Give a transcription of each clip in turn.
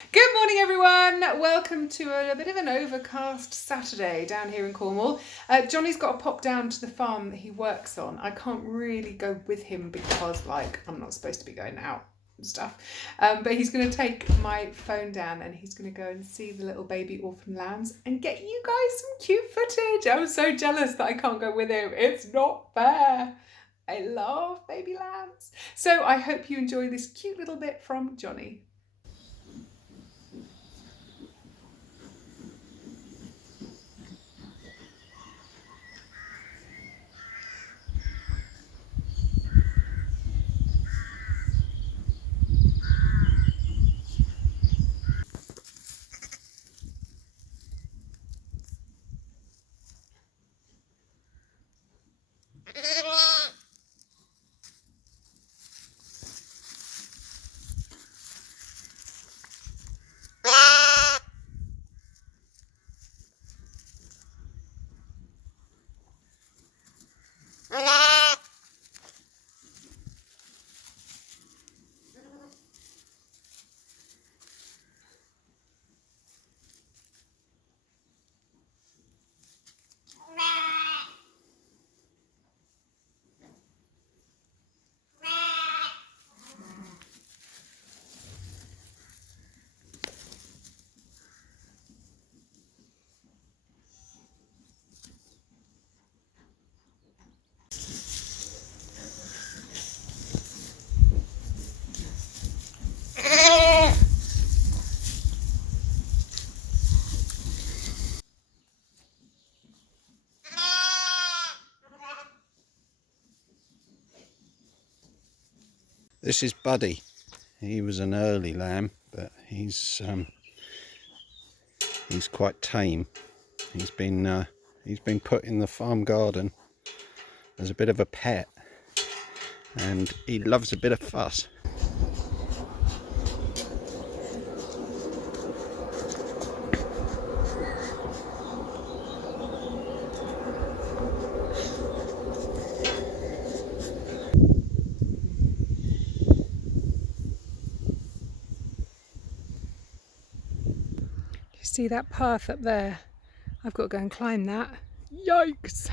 Good morning, everyone. Welcome to a bit of an overcast Saturday down here in Cornwall. Johnny's got to pop down to the farm that he works on. I can't really go with him because, I'm not supposed to be going out and stuff. But he's going to take my phone down and he's going to go and see the little baby orphan lambs and get you guys some cute footage. I'm so jealous that I can't go with him. It's not fair. I love baby lambs. So I hope you enjoy this cute little bit from Johnny. This is Buddy. He was an early lamb, but he's quite tame. He's been put in the farm garden as a bit of a pet, and he loves a bit of fuss. See that path up there? I've got to go and climb that. Yikes!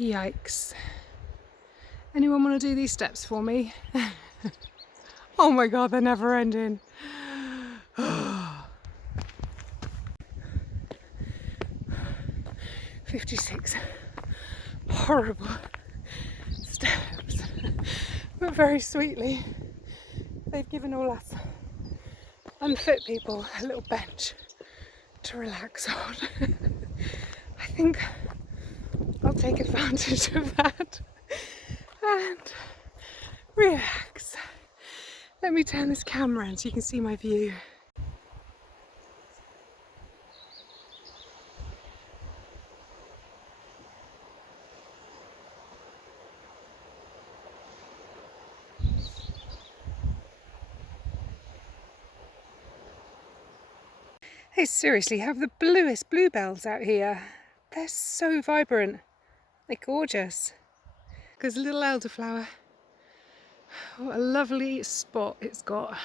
Yikes. Anyone want to do these steps for me? Oh my god, they're never ending. 56 horrible steps, but very sweetly they've given all us unfit people a little bench to relax on. I think I'll take advantage of that and relax. Let me turn this camera around so you can see my view. They seriously have the bluest bluebells out here. They're so vibrant. They're gorgeous. There's a little elderflower. What a lovely spot it's got.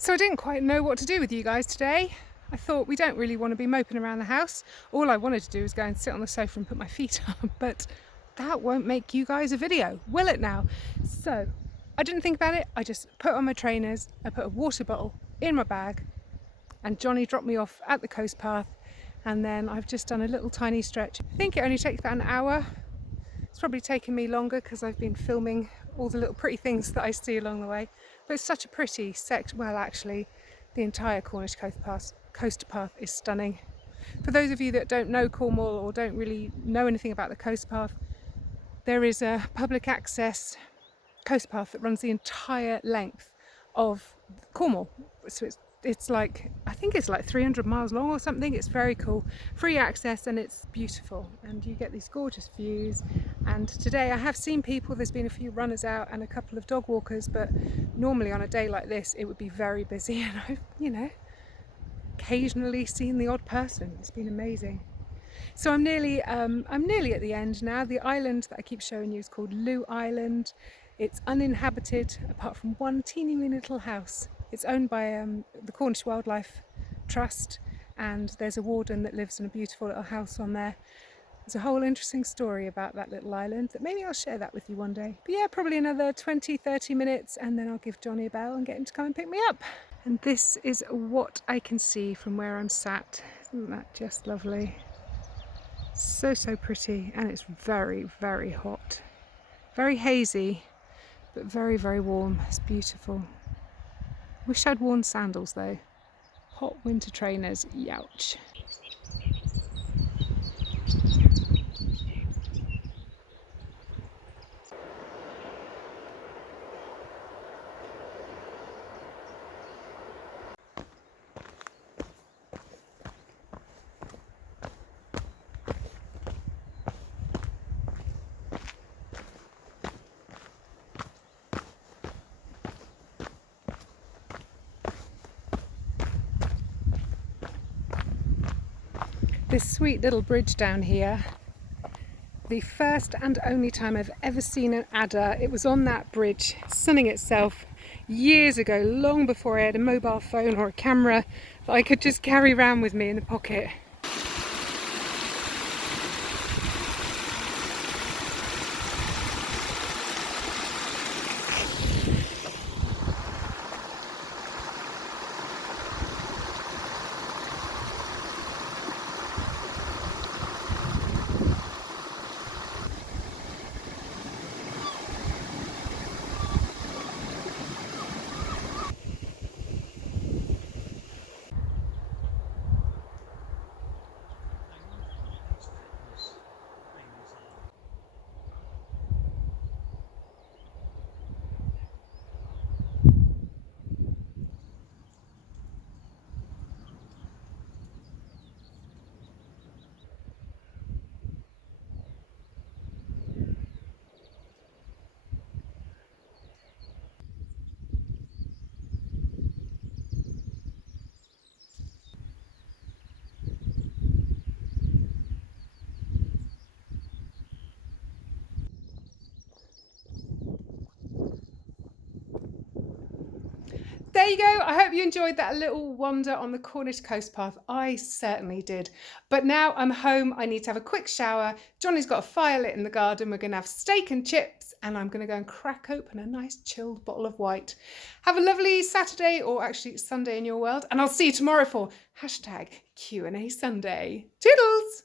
So I didn't quite know what to do with you guys today. I thought we don't really want to be moping around the house. All I wanted to do was go and sit on the sofa and put my feet up, but that won't make you guys a video, will it now? So I didn't think about it. I just put on my trainers, I put a water bottle in my bag, and Johnny dropped me off at the coast path, and then I've just done a little tiny stretch. I think it only takes about an hour. It's probably taken me longer because I've been filming all the little pretty things that I see along the way. But it's such a pretty section. Well, actually, the entire Cornish coast path is stunning. For those of you that don't know Cornwall or don't really know anything about the coast path, there is a public access coast path that runs the entire length of Cornwall. So it's like, I think it's like 300 miles long or something. It's very cool, free access, and it's beautiful, and you get these gorgeous views. And today I have seen people, there's been a few runners out and a couple of dog walkers, but normally on a day like this it would be very busy, and I've, you know, occasionally seen the odd person. It's been amazing. So I'm nearly at the end now. The island that I keep showing you is called Loo Island. It's uninhabited apart from one teeny weeny little house. It's owned by the Cornish Wildlife Trust, and there's a warden that lives in a beautiful little house on there. There's a whole interesting story about that little island that maybe I'll share that with you one day. But yeah, probably another 20-30 minutes and then I'll give Johnny a bell and get him to come and pick me up. And this is what I can see from where I'm sat. Isn't that just lovely? So pretty, and it's very, very hot. Very hazy, but very, very warm. It's beautiful. Wish I'd worn sandals though. Hot winter trainers, youch. This sweet little bridge down here, the first and only time I've ever seen an adder. It was on that bridge, sunning itself years ago, long before I had a mobile phone or a camera that I could just carry around with me in the pocket. there you go. I hope you enjoyed that little wander on the Cornish coast path. I certainly did. But now I'm home. I need to have a quick shower. Johnny's got a fire lit in the garden. We're going to have steak and chips, and I'm going to go and crack open a nice chilled bottle of white. Have a lovely Saturday, or actually Sunday in your world, and I'll see you tomorrow for #Q&A Sunday. Toodles!